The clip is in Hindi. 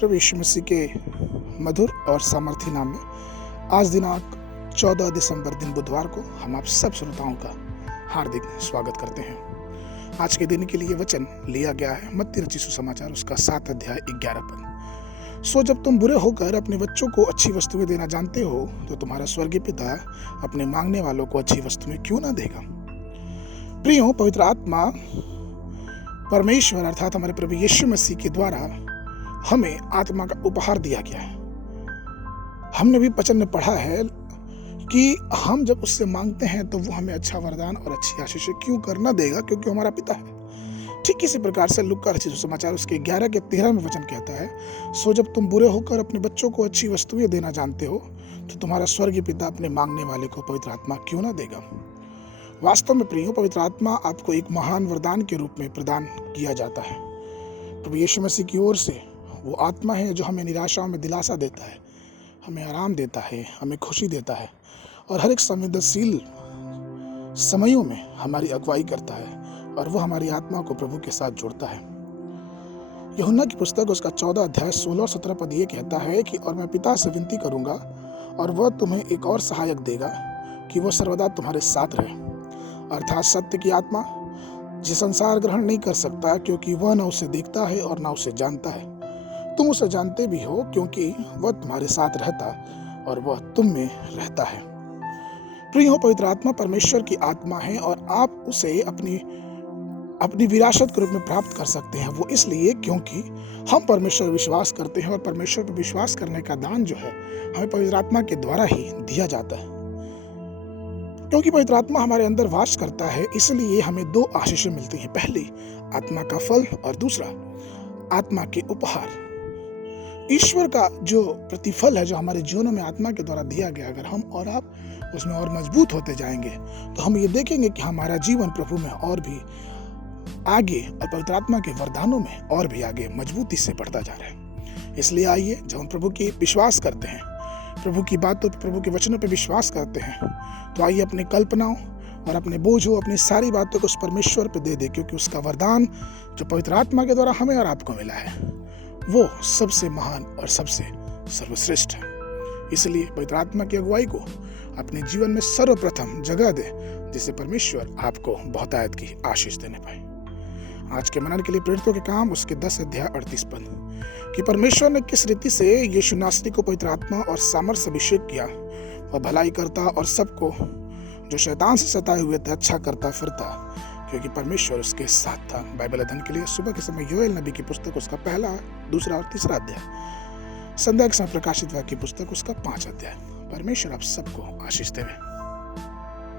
प्रभु यीशु मसीह के मधुर और सामर्थी नाम में आज दिनांक 14 दिसंबर दिन बुधवार को हम आप सब श्रोताओं का हार्दिक स्वागत करते हैं। आज के दिन के लिए वचन लिया गया है मत्ती रचित सुसमाचार उसका 7 अध्याय 11 पद। सो जब तुम बुरे होकर अपने बच्चों को अच्छी वस्तुएं देना जानते हो तो तुम्हारा स्वर्गीय पिता अपने मांगने वालों को अच्छी वस्तुएं क्यों ना देगा। प्रियो, पवित्र आत्मा परमेश्वर अर्थात हमारे प्रभु यीशु मसीह के द्वारा हमें आत्मा का उपहार दिया गया है। हमने भी वचन में पढ़ा है कि हम जब उससे मांगते हैं तो वो हमें अच्छा वरदान और अच्छी आशीष क्यों करना देगा, क्योंकि हमारा पिता है। ठीक इसी प्रकार से लूका रचित सुसमाचार उसके 11 के 13 में वचन कहता है, सो जब तुम बुरे होकर अपने बच्चों को अच्छी वस्तुएं देना जानते हो तो तुम्हारा स्वर्गीय पिता अपने मांगने वाले को पवित्र आत्मा क्यों ना देगा। वास्तव में प्रियो, पवित्र आत्मा आपको एक महान वरदान के रूप में प्रदान किया जाता है। प्रभु यीशु मसीह की ओर से वो आत्मा है जो हमें निराशाओं में दिलासा देता है, हमें आराम देता है, हमें खुशी देता है और हर एक संवेदनशील समयों में हमारी अगुवाई करता है और वो हमारी आत्मा को प्रभु के साथ जोड़ता है। यूहन्ना की पुस्तक उसका 14 अध्याय 16 और 17 पद ये कहता है कि और मैं पिता से विनती करूंगा और वह तुम्हें एक और सहायक देगा कि वह सर्वदा तुम्हारे साथ रहे, अर्थात सत्य की आत्मा जिसे संसार ग्रहण नहीं कर सकता क्योंकि वह न उसे देखता है और न उसे जानता है। तुम उसे जानते भी हो क्योंकि वह तुम्हारे साथ रहता और वह तुम में रहता है। प्रिय हो, पवित्र आत्मा परमेश्वर की आत्मा है और आप उसे अपनी विरासत के रूप में प्राप्त कर सकते हैं। वो इसलिए क्योंकि हम परमेश्वर पर विश्वास करते हैं और परमेश्वर पर विश्वास करने का दान जो है हमें पवित्र आत्मा के द्वारा ही दिया जाता है। क्योंकि पवित्र आत्मा हमारे अंदर वास करता है, इसलिए हमें 2 आशीषें मिलती हैं। पहली आत्मा का फल और दूसरा आत्मा के उपहार। ईश्वर का जो प्रतिफल है जो हमारे जीवनों में आत्मा के द्वारा दिया गया, अगर हम और आप उसमें और मजबूत होते जाएंगे तो हम ये देखेंगे कि हमारा जीवन प्रभु में और भी आगे और पवित्र आत्मा के वरदानों में और भी आगे मजबूती से बढ़ता जा रहा है। इसलिए आइए, जब हम प्रभु की विश्वास करते हैं, प्रभु की बातों पे, प्रभु के वचनों पे विश्वास करते हैं, तो आइए अपनी कल्पनाओं और अपने बोझों, अपनी सारी बातों को उस परमेश्वर पे दे दे, क्योंकि उसका वरदान जो पवित्र आत्मा के द्वारा हमें और आपको मिला है वो सबसे महान और सबसे सर्वश्रेष्ठ है। इसलिए पवित्र आत्मा की अगुवाई को अपने जीवन में सर्वप्रथम जगह दे, जिससे परमेश्वर आपको बहुतायत की आशीष देने पाए। आज के मनन के लिए प्रेरितों के काम उसके 10 अध्याय 38 पद कि परमेश्वर ने किस रीति से यीशु नासरी को पवित्र आत्मा और सामर्थ से अभिषेक किया, वह भलाई करता और सबको जो शैतान से सताए हुए थे अच्छा करता फिरता, क्योंकि परमेश्वर उसके साथ था। बाइबल अध्ययन के लिए सुबह के समय योएल नबी की पुस्तक उसका 1, 2 और 3 अध्याय, संध्या के समय प्रकाशित वाक्य की पुस्तक उसका 5 अध्याय। परमेश्वर आप सबको आशीष देवे।